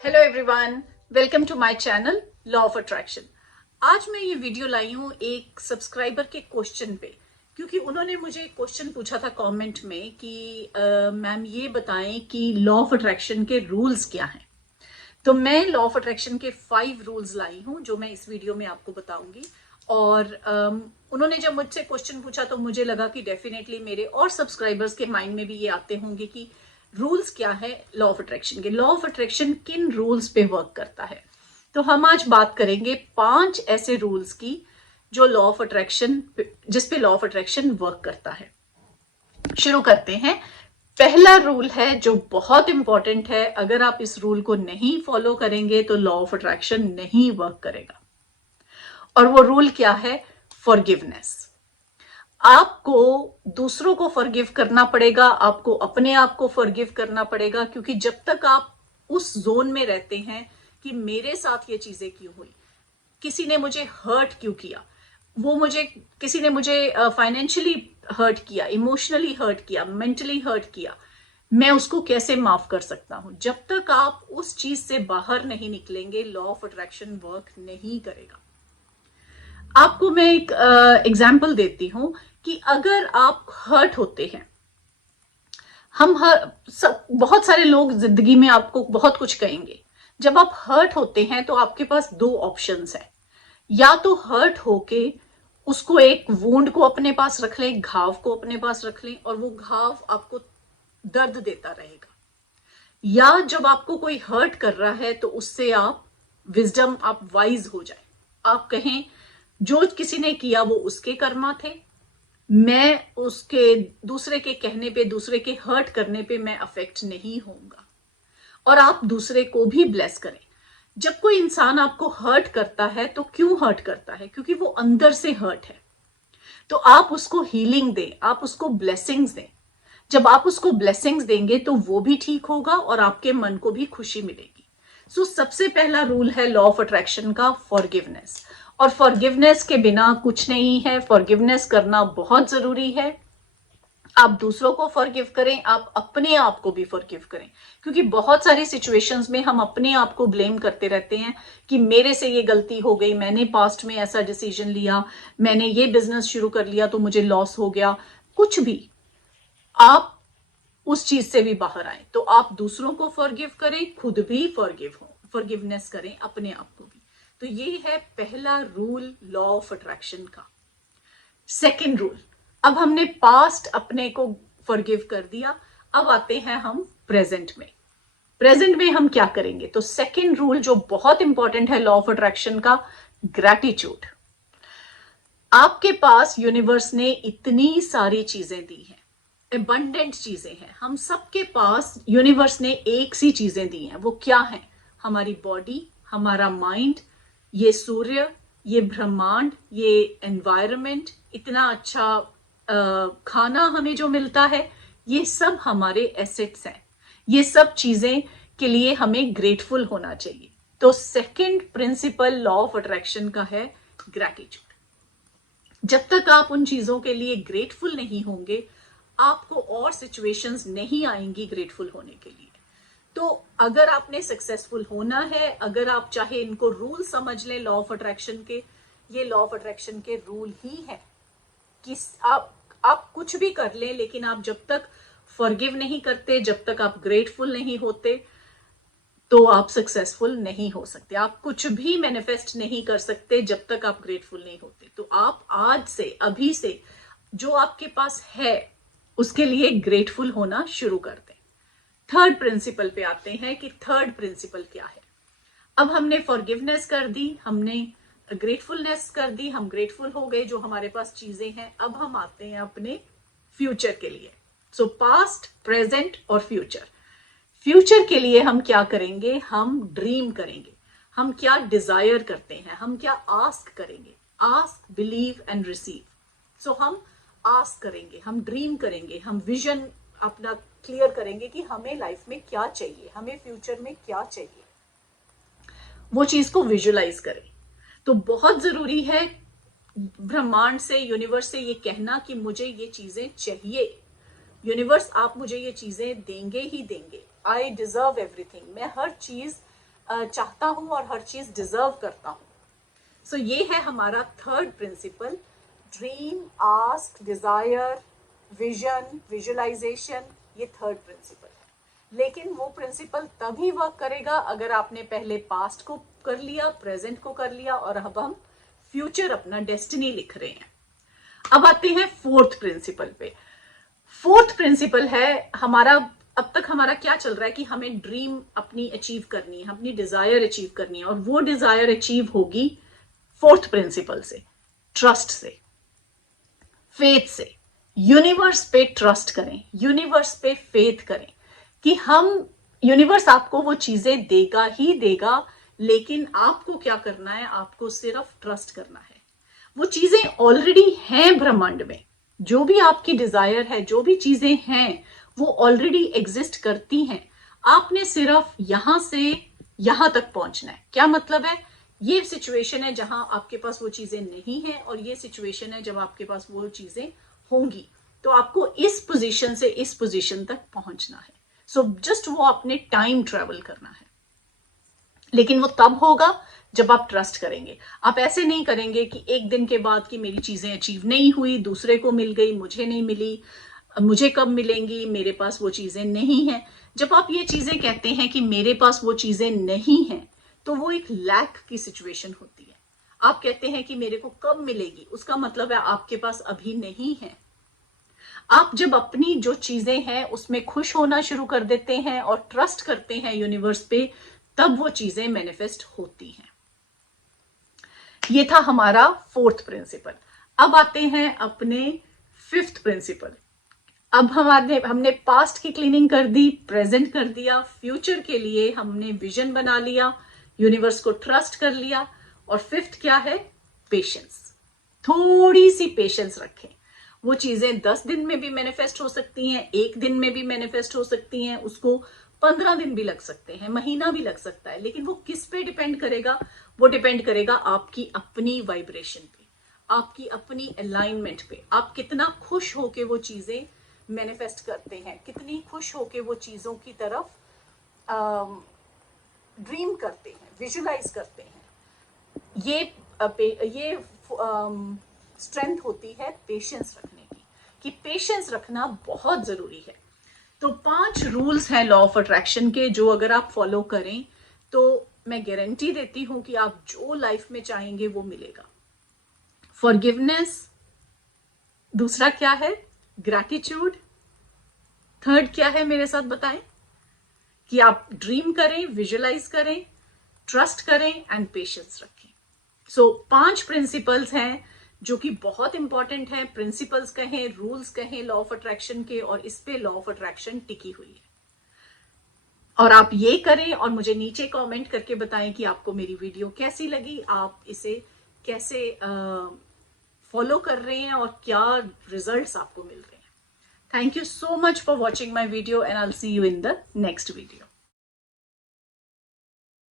Hello everyone, welcome to my channel law of attraction. आज मैं ये वीडियो लाई हूँ एक सब्सक्राइबर के क्वेश्चन पे, क्योंकि उन्होंने मुझे एक क्वेश्चन पूछा था कमेंट में कि मैम ये बताएं कि लॉ ऑफ अट्रैक्शन के रूल्स क्या हैं। तो मैं लॉ ऑफ अट्रैक्शन के 5 रूल्स लाई हूँ जो मैं इस वीडियो में आपको बताऊंगी। और उन्होंने जब मुझसे क्वेश्चन पूछा तो मुझे लगा कि डेफिनेटली मेरे और सब्सक्राइबर्स के माइंड में भी ये आते होंगे कि रूल्स क्या है लॉ ऑफ अट्रैक्शन के, लॉ ऑफ अट्रैक्शन किन रूल्स पे वर्क करता है। तो हम आज बात करेंगे 5 ऐसे रूल्स की जो लॉ ऑफ अट्रैक्शन, जिसपे लॉ ऑफ अट्रैक्शन वर्क करता है। शुरू करते हैं। पहला रूल है जो बहुत इंपॉर्टेंट है, अगर आप इस रूल को नहीं फॉलो करेंगे तो लॉ ऑफ अट्रैक्शन नहीं वर्क करेगा। और वो रूल क्या है? फॉरगिवनेस। आपको दूसरों को फॉरगिव करना पड़ेगा, आपको अपने आप को फॉरगिव करना पड़ेगा, क्योंकि जब तक आप उस जोन में रहते हैं कि मेरे साथ ये चीजें क्यों हुई, किसी ने मुझे हर्ट क्यों किया, किसी ने मुझे फाइनेंशियली हर्ट किया, इमोशनली हर्ट किया, मेंटली हर्ट किया, मैं उसको कैसे माफ कर सकता हूं। जब तक आप उस चीज से बाहर नहीं निकलेंगे लॉ ऑफ अट्रैक्शन वर्क नहीं करेगा। आपको मैं एक एग्जाम्पल देती हूं कि अगर आप हर्ट होते हैं, बहुत सारे लोग जिंदगी में आपको बहुत कुछ कहेंगे। जब आप हर्ट होते हैं तो आपके पास 2 ऑप्शंस हैं। या तो हर्ट होके उसको, एक वुंड को अपने पास रख लें, घाव को अपने पास रख लें और वो घाव आपको दर्द देता रहेगा। या जब आपको कोई हर्ट कर रहा है तो उससे आप विजडम, आप वाइज हो जाए, आप कहें जो किसी ने किया वो उसके कर्मा थे, मैं उसके दूसरे के कहने पे, दूसरे के हर्ट करने पे मैं अफेक्ट नहीं होऊंगा, और आप दूसरे को भी ब्लेस करें। जब कोई इंसान आपको हर्ट करता है तो क्यों हर्ट करता है? क्योंकि वो अंदर से हर्ट है। तो आप उसको हीलिंग दें, आप उसको ब्लेसिंग्स दें। जब आप उसको ब्लेसिंग्स देंगे तो वो भी ठीक होगा और आपके मन को भी खुशी मिलेगी। सो सबसे पहला रूल है लॉ ऑफ अट्रैक्शन का, फॉरगिवनेस। और फॉरगिवनेस के बिना कुछ नहीं है, फॉरगिवनेस करना बहुत जरूरी है। आप दूसरों को फॉरगिव करें, आप अपने आप को भी फॉरगिव करें, क्योंकि बहुत सारी सिचुएशंस में हम अपने आप को ब्लेम करते रहते हैं कि मेरे से ये गलती हो गई, मैंने पास्ट में ऐसा डिसीजन लिया, मैंने ये बिजनेस शुरू कर लिया तो मुझे लॉस हो गया। कुछ भी, आप उस चीज से भी बाहर आए तो आप दूसरों को फॉरगिव करें, खुद भी फॉरगिव हो, फॉरगिवनेस करें अपने आप को भी। तो ये है पहला रूल लॉ ऑफ अट्रैक्शन का। सेकेंड रूल, अब हमने पास्ट अपने को फॉरगिव कर दिया, अब आते हैं हम प्रेजेंट में। प्रेजेंट में हम क्या करेंगे? तो सेकेंड रूल जो बहुत इंपॉर्टेंट है लॉ ऑफ अट्रैक्शन का, ग्रैटिट्यूड। आपके पास यूनिवर्स ने इतनी सारी चीजें दी हैं, एबंडेंट चीजें हैं। हम सबके पास यूनिवर्स ने एक सी चीजें दी हैं। वो क्या है? हमारी बॉडी, हमारा माइंड, ये सूर्य, ये ब्रह्मांड, ये एनवायरनमेंट, इतना अच्छा खाना हमें जो मिलता है, ये सब हमारे एसेट्स हैं। ये सब चीजें के लिए हमें ग्रेटफुल होना चाहिए। तो second principle law of attraction का है ग्रैटिट्यूड। जब तक आप उन चीजों के लिए ग्रेटफुल नहीं होंगे, आपको और सिचुएशंस नहीं आएंगी ग्रेटफुल होने के लिए। तो अगर आपने सक्सेसफुल होना है, अगर आप चाहे इनको रूल समझ लें लॉ ऑफ अट्रैक्शन के, ये लॉ ऑफ अट्रैक्शन के रूल ही है कि आप कुछ भी कर लें, लेकिन आप जब तक फॉरगिव नहीं करते, जब तक आप ग्रेटफुल नहीं होते, तो आप सक्सेसफुल नहीं हो सकते। आप कुछ भी मैनिफेस्ट नहीं कर सकते जब तक आप ग्रेटफुल नहीं होते। तो आप आज से, अभी से जो आपके पास है उसके लिए ग्रेटफुल होना शुरू कर दें। थर्ड प्रिंसिपल पे आते हैं कि थर्ड प्रिंसिपल क्या है। अब हमने फॉरगिवनेस कर दी, हमने ग्रेटफुलनेस कर दी, हम ग्रेटफुल हो गए जो हमारे पास चीजें हैं। अब हम आते हैं अपने फ्यूचर के लिए। सो पास्ट, प्रेजेंट और फ्यूचर। फ्यूचर के लिए हम क्या करेंगे? हम ड्रीम करेंगे। हम क्या डिजायर करते हैं, हम क्या आस्क करेंगे? Ask, believe and receive. So हम आस्क करेंगे, हम ड्रीम करेंगे, हम विजन अपना क्लियर करेंगे कि हमें लाइफ में क्या चाहिए, हमें फ्यूचर में क्या चाहिए, वो चीज को विजुअलाइज करें। तो बहुत जरूरी है ब्रह्मांड से, यूनिवर्स से ये कहना कि मुझे ये चीजें चाहिए। यूनिवर्स, आप मुझे ये चीजें देंगे ही देंगे। I deserve everything. मैं हर चीज चाहता हूं और हर चीज डिजर्व करता हूं। सो ये है हमारा third principle, dream, ask, desire, vision, visualisation, ये थर्ड प्रिंसिपल है। लेकिन वो प्रिंसिपल तभी वर्क करेगा अगर आपने पहले पास्ट को कर लिया, प्रेजेंट को कर लिया, और अब हम फ्यूचर, अपना डेस्टिनी लिख रहे हैं। अब आते हैं फोर्थ प्रिंसिपल पे। फोर्थ प्रिंसिपल है हमारा, अब तक हमारा क्या चल रहा है कि हमें ड्रीम अपनी अचीव करनी है, अपनी डिजायर अचीव करनी है, और वो डिजायर अचीव होगी फोर्थ प्रिंसिपल से, ट्रस्ट से, फेथ से। यूनिवर्स पे ट्रस्ट करें, यूनिवर्स पे फेथ करें कि हम, यूनिवर्स आपको वो चीजें देगा ही देगा, लेकिन आपको क्या करना है, आपको सिर्फ ट्रस्ट करना है। वो चीजें ऑलरेडी हैं ब्रह्मांड में, जो भी आपकी डिजायर है, जो भी चीजें हैं, वो ऑलरेडी एग्जिस्ट करती हैं। आपने सिर्फ यहां से यहां तक पहुंचना है। क्या मतलब है, ये सिचुएशन है जहां आपके पास वो चीजें नहीं है, और ये सिचुएशन है जब आपके पास वो चीजें होंगी। तो आपको इस पोजीशन से इस पोजीशन तक पहुंचना है। सो जस्ट वो आपने टाइम ट्रेवल करना है, लेकिन वो तब होगा जब आप ट्रस्ट करेंगे। आप ऐसे नहीं करेंगे कि एक दिन के बाद कि मेरी चीजें अचीव नहीं हुई, दूसरे को मिल गई, मुझे नहीं मिली, मुझे कब मिलेंगी, मेरे पास वो चीजें नहीं हैं। जब आप ये चीजें कहते हैं कि मेरे पास वो चीजें नहीं हैं, तो वो एक लैक की सिचुएशन होती है। आप कहते हैं कि मेरे को कब मिलेगी, उसका मतलब है आपके पास अभी नहीं है। आप जब अपनी जो चीजें हैं उसमें खुश होना शुरू कर देते हैं और ट्रस्ट करते हैं यूनिवर्स पे, तब वो चीजें मैनिफेस्ट होती हैं। ये था हमारा फोर्थ प्रिंसिपल। अब आते हैं अपने फिफ्थ प्रिंसिपल। अब हमने पास्ट की क्लीनिंग कर दी, प्रेजेंट कर दिया, फ्यूचर के लिए हमने विजन बना लिया, यूनिवर्स को ट्रस्ट कर लिया, और फिफ्थ क्या है, पेशेंस। थोड़ी सी पेशेंस रखें। वो चीजें 10 दिन में भी मैनिफेस्ट हो सकती हैं, 1 दिन में भी मैनिफेस्ट हो सकती हैं, उसको 15 दिन भी लग सकते हैं, महीना भी लग सकता है, लेकिन वो किस पे डिपेंड करेगा, वो डिपेंड करेगा आपकी अपनी वाइब्रेशन पे, आपकी अपनी अलाइनमेंट पे। आप कितना खुश होके वो चीजें मैनिफेस्ट करते हैं, कितनी खुश होके वो चीजों की तरफ ड्रीम करते हैं, विजुलाइज करते हैं। ये स्ट्रेंथ होती है पेशेंस रखने की, कि पेशेंस रखना बहुत जरूरी है। तो 5 रूल्स हैं लॉ ऑफ अट्रैक्शन के, जो अगर आप फॉलो करें तो मैं गारंटी देती हूं कि आप जो लाइफ में चाहेंगे वो मिलेगा। फॉरगिवनेस, दूसरा क्या है, ग्रैटिट्यूड, थर्ड क्या है मेरे साथ बताएं, कि आप ड्रीम करें, विजुलाइज करें, ट्रस्ट करें एंड पेशेंस रखें। सो 5 प्रिंसिपल्स हैं जो कि बहुत इंपॉर्टेंट है। प्रिंसिपल्स कहें, रूल्स कहें लॉ ऑफ अट्रैक्शन के, और इस पे लॉ ऑफ अट्रैक्शन टिकी हुई है। और आप ये करें और मुझे नीचे कमेंट करके बताएं कि आपको मेरी वीडियो कैसी लगी, आप इसे कैसे फॉलो कर रहे हैं और क्या रिजल्ट्स आपको मिल रहे हैं। Thank you so much for watching my video, and I'll see you in the next video.